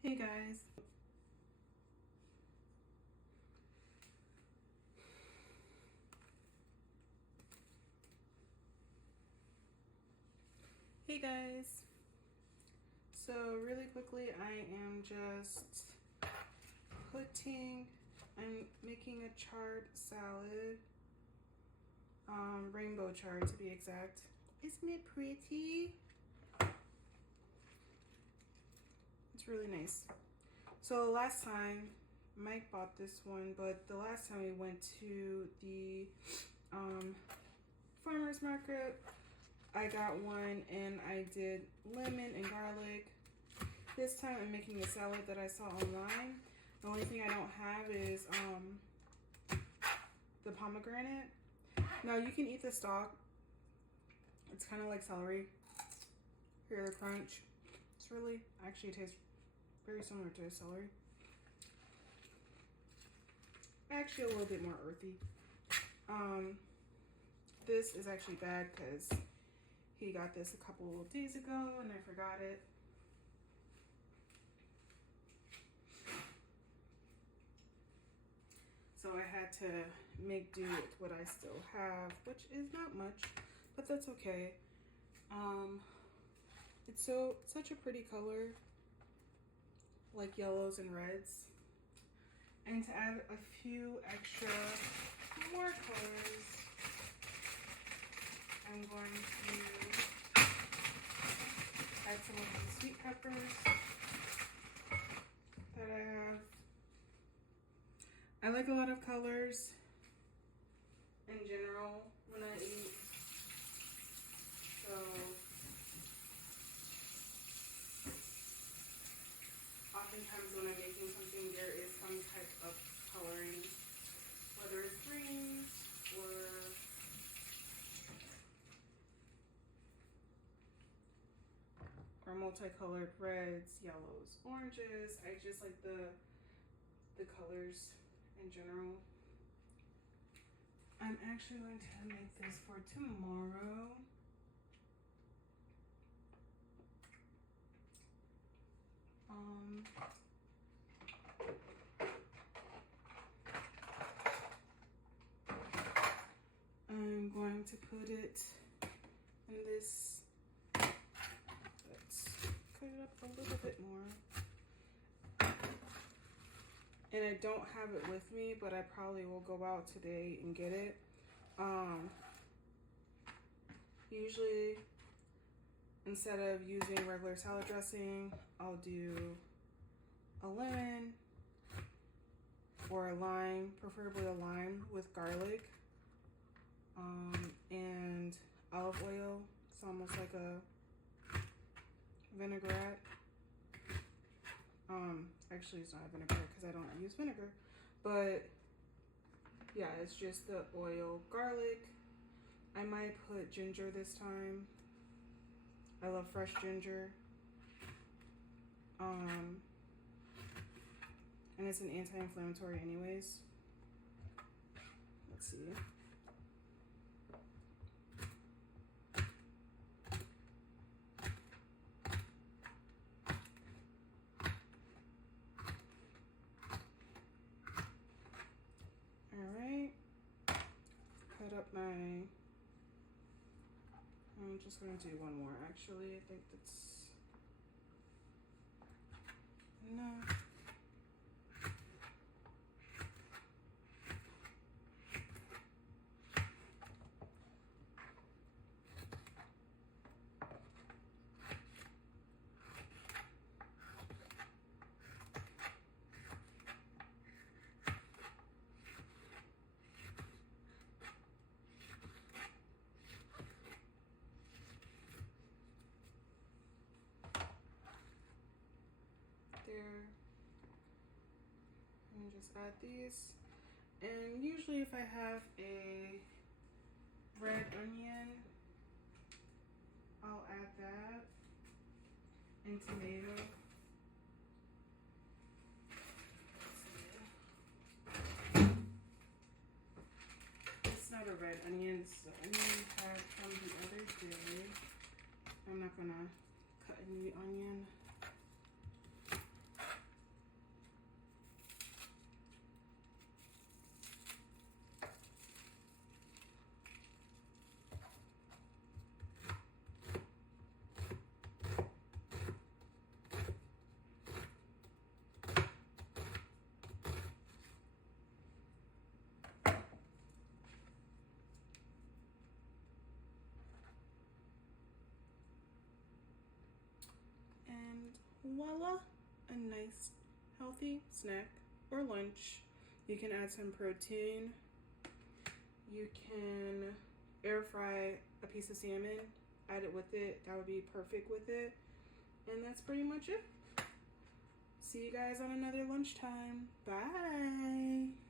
Hey guys. Hey guys. So really quickly, I'm making a chard salad. Rainbow chard to be exact. Isn't it pretty? It's really nice. So last time, Mike bought this one, but the last time we went to the farmer's market, I got one and I did lemon and garlic. This time I'm making a salad that I saw online. The only thing I don't have is the pomegranate. Now you can eat the stalk. It's kind of like celery. Hear the crunch. It's really, actually tastes very similar to celery. Actually a little bit more earthy. This is actually bad because he got this a couple of days ago and I forgot it. So I had to make do with what I still have, which is not much, but that's okay. It's such a pretty color, like yellows and reds. And to add a few extra more colors, I'm going to add some of the sweet peppers that I have. I like a lot of colors in general when I eat. So oftentimes when I'm making something, there is some type of coloring, whether it's greens or multicolored reds, yellows, oranges. I just like the colors in general. I'm actually going to make this for tomorrow. I'm going to put it in this. Let's cut it up a little bit more. And I don't have it with me, but I probably will go out today and get it. Usually, instead of using regular salad dressing, I'll do a lemon or a lime, preferably a lime with garlic, and olive oil. It's almost like a vinaigrette. Actually it's not a vinaigrette because I don't use vinegar, but yeah, it's just the oil, garlic. I might put ginger this time. I love fresh ginger. And it's an anti-inflammatory anyways. Let's see. Alright. Cut up my... I'm just going to do one more actually. I think that's enough. There, and just add these. And usually if I have a red onion, I'll add that, and tomato. It's not a red onion, it's the onion we had from the other day. I'm not gonna cut any onion. voila, a nice healthy snack or lunch. You can add some protein. You can air fry a piece of salmon, add it with it. That would be perfect with it. And that's pretty much it. See you guys on another lunchtime. Bye.